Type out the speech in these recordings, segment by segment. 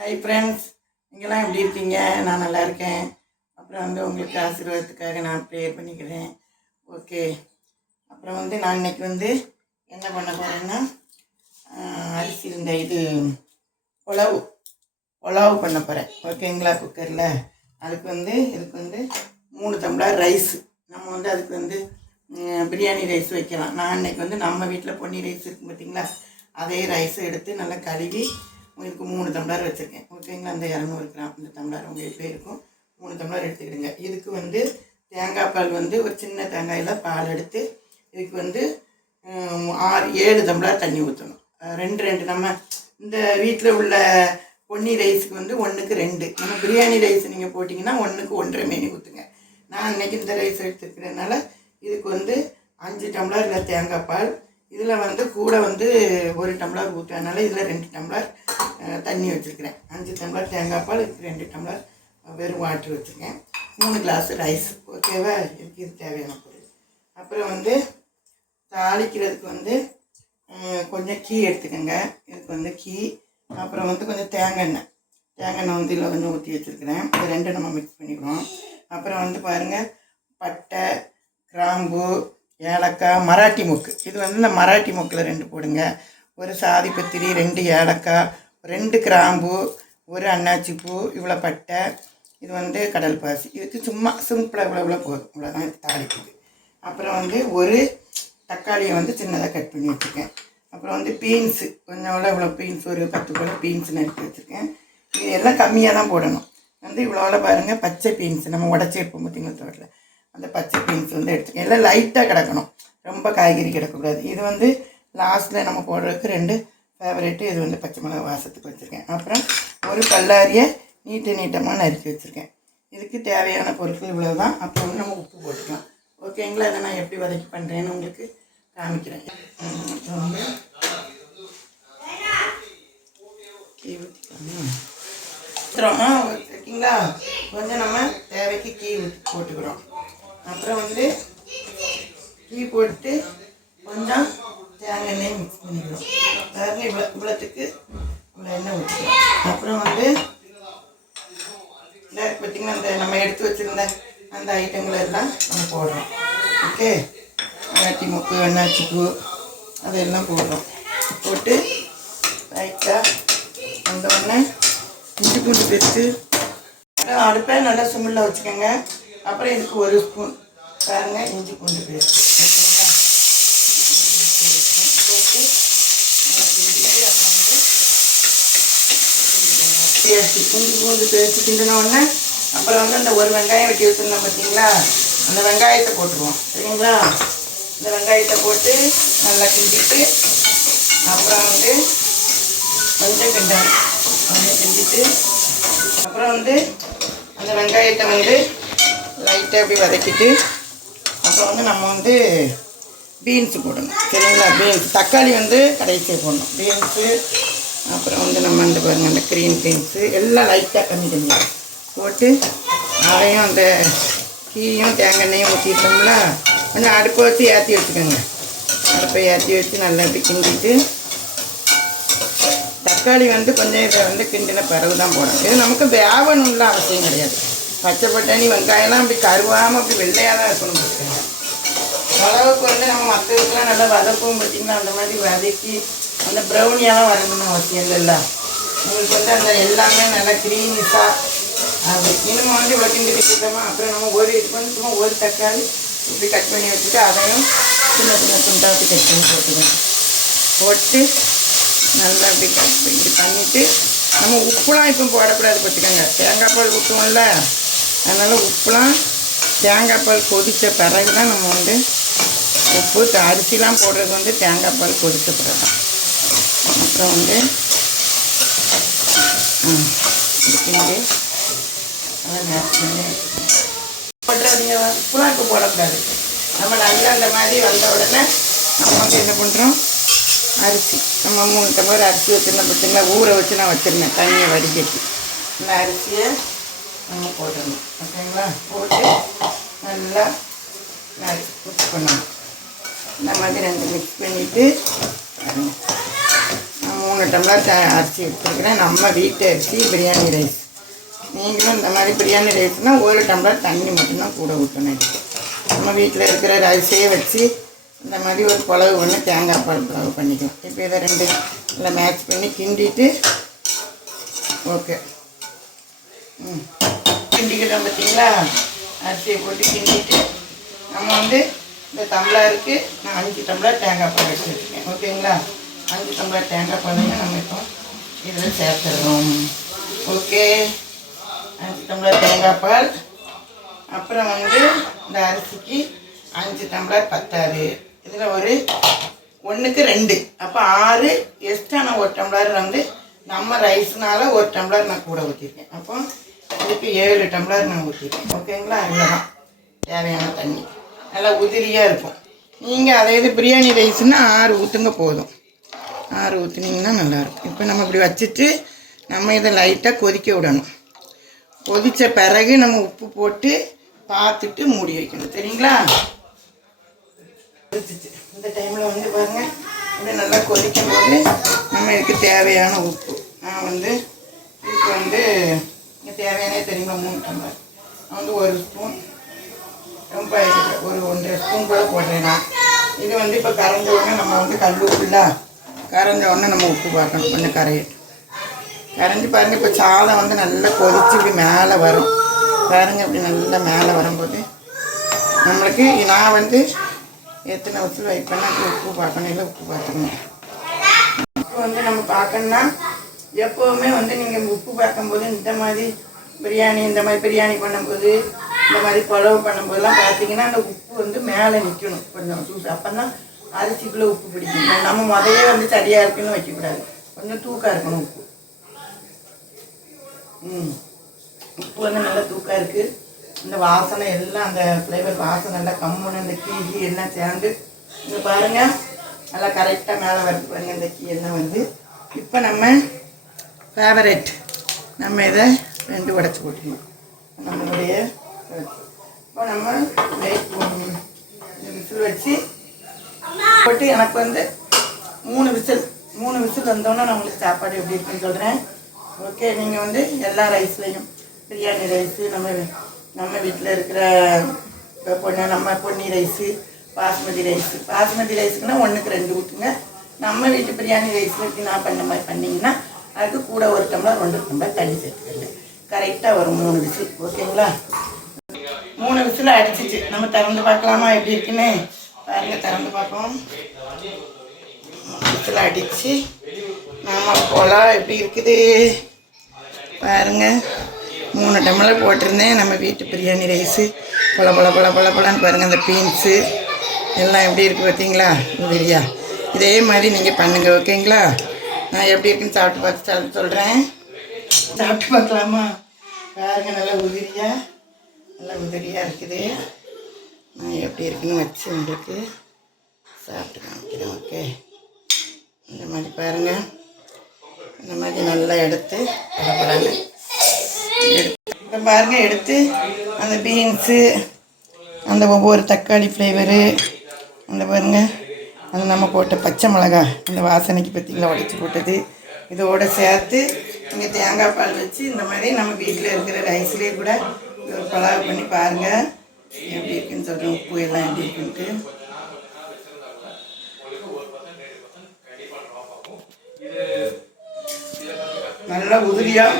Hi friends, நீங்களாம் எப்படி இருக்கீங்க? நான் நல்லா இருக்கேன். அப்புறம் உங்களுக்கு ஆசீர்வாதத்துக்காக நான் ப்ரேயர் பண்ணிக்கிறேன். ஓகே. அப்புறம் நான் இன்னைக்கு என்ன பண்ண போகிறேன்னா, அரிசி இருந்த புலாவு புலாவு பண்ண போகிறேன். ஓகேங்களா? குக்கரில் அதுக்கு இதுக்கு 3 டம்ளர் ரைஸ். நம்ம அதுக்கு பிரியாணி ரைஸ் வைக்கலாம். நான் இன்னைக்கு நம்ம வீட்டில் பொன்னி ரைஸ் இருக்கும் பார்த்திங்களா, அதே ரைஸை எடுத்து நல்லா கழுவி உங்களுக்கு 3 டம்ளர் வச்சுருக்கேன். ஓகேங்களா? அந்த 200 கிராம் இந்த டம்ளர் உங்கள் எப்படி இருக்கும் 3 டம்ளர் எடுத்துக்கிடுங்க. இதுக்கு தேங்காய் பால் ஒரு சின்ன தேங்காயில் பால் எடுத்து இதுக்கு 6-7 டம்ளர் தண்ணி ஊற்றணும். 2 நம்ம இந்த வீட்டில் உள்ள பொன்னி ரைஸுக்கு 1க்கு 2. நம்ம பிரியாணி ரைஸ் நீங்கள் போட்டிங்கன்னா 1க்கு 1.5 மேனி ஊற்றுங்க. நான் இன்றைக்கி இந்த ரைஸ் எடுத்துக்கிறதுனால இதுக்கு 5 டம்ளர் இல்லை தேங்காய் பால். இதில் கூட 1 டம்ளர் ஊற்றுறதுனால இதில் 2 டம்ளர் தண்ணி வச்சுருக்கிறேன். 5 டம்ளர் தேங்காய் பால், இதுக்கு 2 டம்ளர் வெறும் வாட்ரு வச்சுருக்கேன். 3 கிளாஸ் ரைஸ். ஓகேவா? இதுக்கு இது தேவையான பொருள். அப்புறம் தாளிக்கிறதுக்கு கொஞ்சம் கீ எடுத்துக்கோங்க. இதுக்கு கீ, அப்புறம் கொஞ்சம் தேங்காய் எண்ணெய் இதில் கொஞ்சம் ஊற்றி வச்சுருக்கிறேன். இது 2 நம்ம மிக்ஸ் பண்ணிக்கிறோம். அப்புறம் பாருங்கள், பட்டை, கிராம்பு, ஏலக்காய், மராட்டி மொக்கு. இது இந்த மராட்டி மொக்கில் 2 போடுங்க. ஒரு சாதி பத்திரி, 2 ஏலக்காய், 2 கிராம்பு, 1 அன்னாச்சி பூ, இவ்வளோ பட்டை. இது கடல் பாசி. இதுக்கு சும்மா சிம்பிளாக இவ்வளோ போதும். இவ்வளோதான் இது தாளிக்குது. அப்புறம் ஒரு தக்காளியை சின்னதாக கட் பண்ணி வச்சுருக்கேன். அப்புறம் பீன்ஸு கொஞ்சம் இவ்வளோ பீன்ஸ், ஒரு 10 போல் பீன்ஸ் நறுக்கி வச்சுருக்கேன். இது எல்லாம் கம்மியாக தான் போடணும். இவ்வளோ பாருங்கள், பச்சை பீன்ஸ் நம்ம உடச்சி எடுப்போம் பார்த்திங்களா தோட்டத்தில், அந்த பச்சை பீன்ஸ் எடுத்துக்கேன். எல்லாம் லைட்டாக கிடக்கணும், ரொம்ப காய்கறி கிடக்கக்கூடாது. இது லாஸ்ட்டில் நம்ம போடுறதுக்கு 2 ஃபேவரேட்டு. இது பச்சை மிளகா வாசத்துக்கு வச்சுருக்கேன். அப்புறம் ஒரு பல்லாரியை நீட்டமாக நறுக்கி வச்சுருக்கேன். இதுக்கு தேவையான பொருட்கள் இவ்வளோ தான். அப்புறம் நம்ம உப்பு போட்டுக்கலாம். ஓகேங்களா? அதை நான் எப்படி வதக்கி பண்ணுறேன்னு உங்களுக்கு காமிக்கிறேன். ஓகேங்களா? கொஞ்சம் நம்ம தேவைக்கு கீ ஊற்றி போட்டுக்கிறோம். அப்புறம் கீ போட்டு கொஞ்சம் தேங்காய் எண்ணெய் மிக்ஸ் பண்ணிக்கிறோம். அதாவது இவ்வளோத்துக்கு இவ்வளோ எண்ணெய் ஊற்றிக்கிறோம். அப்புறம் பார்த்திங்கன்னா அந்த நம்ம எடுத்து வச்சுருந்த அந்த ஐட்டங்கள் எல்லாம் நம்ம போடுறோம். ஓகே, மராட்டி மொக்கு, அன்னாச்சி பூ அதெல்லாம் போடுறோம். போட்டு லைட்டாக வந்தோடனே இஞ்சி பூண்டு பேஸ்ட்டு அடுப்பை நல்லா சிம்மில் வச்சுக்கோங்க. அப்புறம் இதுக்கு 1 ஸ்பூன் பாருங்கள் இஞ்சி பூண்டு பேஸ்ட். ஓகேங்களா? போட்டு கிண்டிட்டு அப்புறம் இஞ்சி பூண்டு பேஸ்ட்டு கிண்டினோடனே அப்புறம் அந்த 1 வெங்காயம் வெட்டி வச்சுருந்தோம் பார்த்தீங்களா, அந்த வெங்காயத்தை போட்டுருவோம். சரிங்களா? இந்த வெங்காயத்தை போட்டு நல்லா கிண்டிட்டு அப்புறம் கொஞ்சம் கிண்டிட்டு அப்புறம் அந்த வெங்காயத்தை லைட்டாக அப்படி வதக்கிட்டு அப்புறம் நம்ம பீன்ஸு போடணும். சரிங்களா? பீன்ஸ், தக்காளி கடைசியாக போடணும். பீன்ஸு அப்புறம் நம்ம பாருங்கள் அந்த க்ரீன் பீன்ஸு எல்லாம் லைட்டாக கம்மி போட்டு அதையும் அந்த கீயும் தேங்காய் எண்ணெயும் ஊற்றிட்டோம்ல, கொஞ்சம் அடுப்பை வச்சு ஏற்றி வச்சுக்கோங்க. அடுப்பை ஏற்றி வச்சு நல்லா இப்படி கிண்டிட்டு தக்காளி கொஞ்சம் இதை கிண்டின பிறகு தான் போடணும். இது நமக்கு வேவணும்ல அவசியம் கிடையாது. பச்சை பட்டாணி வெங்காயம்லாம் அப்படி கருவாமல் அப்படி வெள்ளையாக தான் இருக்கணும். பார்த்துக்கோங்க. அளவுக்கு நம்ம மற்றதுக்கெலாம் நல்லா வதக்கும் பார்த்திங்கன்னா, அந்த மாதிரி வதக்கி அந்த ப்ரௌனியெல்லாம் வரணும்னு அவசியம் இல்லைல்ல. உங்களுக்கு அந்த எல்லாமே நல்லா க்ரீனிஷாக அது இன்னும் இவ்வளோ கிண்டிக்கிட்டோமா. அப்புறம் நம்ம சும்மா ஒரு தக்காளி இப்படி கட் பண்ணி வச்சுட்டு அதையும் சின்ன துண்டாக கட் பண்ணி போட்டுக்கணும். போட்டு நல்லா இப்படி பண்ணிவிட்டு நம்ம உப்புலாம் இப்போ போடக்கூடாது. பார்த்துக்கோங்க, தேங்காய் பால் ஊற்றுவோம்ல, அதனால் உப்புலாம் தேங்காய் பால் கொதித்த பிறகு தான் நம்ம உப்பு அரிசிலாம் போடுறது தேங்காய் பால் கொதித்த பிறகு தான். அப்புறம் கிண்டி அதை மேட்ச் பண்ணி போட்டுறாதீங்க. உப்புலாம் இப்போ போடக்கூடாது. நம்ம நல்லா அந்த மாதிரி வந்த உடனே நம்ம என்ன பண்ணுறோம், அரிசி நம்ம 3 டம்ளர் அரிசி வச்சுருந்தேன் பார்த்திங்களா, ஊற வச்சு நான் வச்சுருந்தேன் தண்ணியை வடிகட்டி. இந்த அரிசியை நம்ம போட்டுடணும். ஓகேங்களா? போட்டு நல்லா மிக்ஸ் பண்ணணும். இந்த மாதிரி 2 மிக்ஸ் பண்ணிவிட்டு நம்ம 3 டம்ளர் அரிசி எடுத்துருக்கிறேன். நம்ம வீட்டு அரிசி பிரியாணி ரைஸ். நீங்களும் இந்த மாதிரி பிரியாணி ரைஸ்னால் 1 டம்ளர் தண்ணி மட்டும்தான் கூட ஊற்றணும். நம்ம வீட்டில் இருக்கிற ரைஸையே வச்சு இந்த மாதிரி ஒரு புலவு ஒன்று தேங்காய் பால் புலவு பண்ணிக்கலாம். இப்போ இதை 2 நல்லா மேட்ச் பண்ணி கிண்டிட்டு ஓகே கிண்டிக்கிட்டோம் பார்த்தீங்களா. அரிசியை போட்டு கிண்டிட்டு நம்ம வந்து இந்த டம்ளருக்கு நான் 5 டம்ளர் தேங்காய் பால் எடுத்து வச்சுருக்கேன். ஓகேங்களா. 5 டம்ளர் தேங்காய் பாலையும் நம்ம இப்போ இதில் சேர்த்துடுறோம். ஓகே 5 டம்ளர் தேங்காய் பால். அப்புறம் வந்து இந்த அரிசிக்கு 5 டம்ளர் பத்தாது. இதில் ஒரு 1க்கு 2 அப்போ 6 எக்ஸ்ட்ரா நான் 1 டம்ளர் வந்து நம்ம ரைஸ்னால 1 டம்ளர் நான் கூட ஊற்றிருக்கேன். அப்போ இதுக்கு 7 டம்ளர் நான் ஊற்றிருக்கேன். ஓகேங்களா. இவ்வளோதான் தேவையான தண்ணி. நல்லா உதிரியாக இருக்கும். நீங்கள் அதே இது பிரியாணி ரைஸ்னால் 6 ஊற்றுங்க போதும். 6 ஊற்றுனீங்கன்னா நல்லாயிருக்கும். இப்போ நம்ம இப்படி வச்சுட்டு நம்ம இதை லைட்டாக கொதிக்க விடணும். கொதித்த பிறகு நம்ம உப்பு போட்டு பார்த்துட்டு மூடி வைக்கணும். சரிங்களா. இந்த டைமில் வந்து பாருங்கள் இப்படி நல்லா கொதிக்கும் போது நம்ம இதுக்கு தேவையான உப்பு நான் வந்து இதுக்கு வந்து தேவையான தெரியுமா 3 டம்ளர் நான் வந்து 1 ஸ்பூன் ரொம்ப ஒரு 1.5 ஸ்பூன் கூட போடுறேன் நான். இது வந்து இப்போ கரைஞ்ச உடனே நம்ம வந்து கல் உப்புல கரைஞ்ச உடனே நம்ம உப்பு பார்க்கணும். கொஞ்சம் கரைஞ்சி பாருங்கள். இப்போ சாதம் வந்து நல்லா கொதிச்சு இப்படி மேலே வரும் பாருங்கள். இப்படி நல்லா மேலே வரும்போது நம்மளுக்கு நான் வந்து எத்தனை விசில் வைப்பேன்னா உப்பு பார்க்கணும். இல்லை உப்பு பார்த்துக்கணும். உப்பு வந்து நம்ம பார்க்கணுன்னா எப்போவுமே வந்து நீங்கள் உப்பு பார்க்கும்போது இந்த மாதிரி பிரியாணி பண்ணும்போது இந்த மாதிரி புலவு பண்ணும்போதெல்லாம் பார்த்தீங்கன்னா அந்த உப்பு வந்து மேலே நிற்கணும் கொஞ்சம் தூசு. அப்போ தான் அரிசிக்குள்ளே உப்பு பிடிக்கும். நம்ம முதலே வந்து சரியாக இருக்குன்னு வைக்கக்கூடாது. கொஞ்சம் தூக்காக இருக்கணும் உப்பு. உப்பு வந்து நல்லா தூக்காக இருக்குது. இந்த வாசனை எல்லாம் அந்த ஃப்ளேவர் வாசனை நல்லா கம்முன்னு இந்த கீ எல்லாம் சேர்ந்து இங்கே பாருங்கள் நல்லா கரெக்டாக மேலே வருது பாருங்கள். இந்த கீ எல்லாம் வந்து இப்போ நம்ம ஃபேவரட் நம்ம இதை 2 உடச்சி போட்டுக்கணும். நம்மளுடைய இப்போ நம்ம வெயிட் விசில் வச்சு போட்டு எனக்கு வந்து 3 விசில் வந்தோன்னா நான் உங்களுக்கு சாப்பாடு எப்படி இருக்குன்னு சொல்கிறேன். ஓகே. நீங்கள் வந்து எல்லா ரைஸ்லேயும் பிரியாணி ரைஸு நம்ம வீட்டில் இருக்கிற நம்ம பொன்னி ரைஸு பாஸ்மதி ரைஸுக்குன்னா 1க்கு 2 ஊற்றுங்க. நம்ம வீட்டு பிரியாணி ரைஸுக்கு நான் பண்ண மாதிரி பண்ணிங்கன்னா அதுக்கு கூட 1 டம்ளர் 1 டம்ளர் தண்ணி சேர்த்துக்கங்க. கரெக்டாக வரும் 3 விசில். ஓகேங்களா. 3 விசில் அடிச்சிச்சு. நம்ம திறந்து பார்க்கலாமா எப்படி இருக்குன்னு பாருங்கள். திறந்து பார்ப்போம். விசில் அடித்து நம்ம போலாம் எப்படி இருக்குது பாருங்கள். 3 டம்ளர் போட்டிருந்தேன் நம்ம வீட்டு பிரியாணி ரைஸு. பழன்னு பாருங்கள். அந்த பீன்ஸு எல்லாம் எப்படி இருக்குது பார்த்தீங்களா உதிரியா. இதே மாதிரி நீங்கள் பண்ணுங்கள். ஓகேங்களா. நான் எப்படி இருக்குன்னு சாப்பிட்டு பார்த்து சொல்கிறேன். சாப்பிட்டு பார்க்கலாமா பாருங்கள். நல்லா உதிரியாக இருக்குது. நான் எப்படி இருக்குன்னு வச்சு உங்களுக்கு சாப்பிட்டு காமிக்கிறேன். ஓகே. இந்த மாதிரி பாருங்கள். இந்த மாதிரி நல்லா எடுத்து பழப்பழன்னு இப்போ பாருங்கள். எடுத்து அந்த பீன்ஸு அந்த ஒவ்வொரு தக்காளி ஃப்ளேவரு அந்த பாருங்கள். அது நம்ம போட்ட பச்சை மிளகா அந்த வாசனைக்கு பற்றிங்களா உடைச்சி போட்டது இதோடு சேர்த்து இங்கே தேங்காய் பால் வச்சு இந்த மாதிரி நம்ம வீட்டில் இருக்கிற ரைஸ்லேயே கூட ஒரு பலாவு பண்ணி பாருங்கள் எப்படி இருக்குன்னு சொல்கிறேன். உப்பு எல்லாம் எப்படி இருக்குன்ட்டு நல்லா உதிரியாக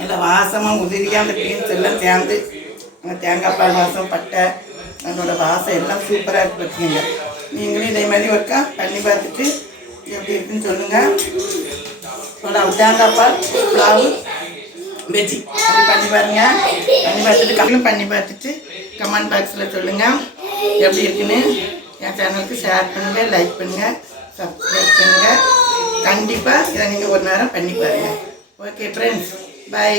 நல்லா வாசமாக உதிரியாக அந்த பீன்ஸ் எல்லாம் சேர்ந்து அந்த தேங்காய் பால் வாசம் பட்டை அதனோட வாசம் எல்லாம் சூப்பராக இருக்கு. பார்த்தீங்க. நீங்களும் இதே மாதிரி ஒருக்கா பண்ணி பார்த்துட்டு எப்படி இருக்குன்னு சொல்லுங்கள். தேங்காய் பால் புலாவு வெஜ்ஜி அப்படி பண்ணி பாருங்கள். பண்ணி பார்த்துட்டு கமெண்ட் பாக்ஸில் சொல்லுங்கள் எப்படி இருக்குன்னு. என் சேனலுக்கு ஷேர் பண்ணுங்கள், லைக் பண்ணுங்கள், சப்ஸ்கிரைப் பண்ணுங்கள். கண்டிப்பாக இதை நீங்கள் ஒரு நேரம் பண்ணி பாருங்கள். Okay friends, by.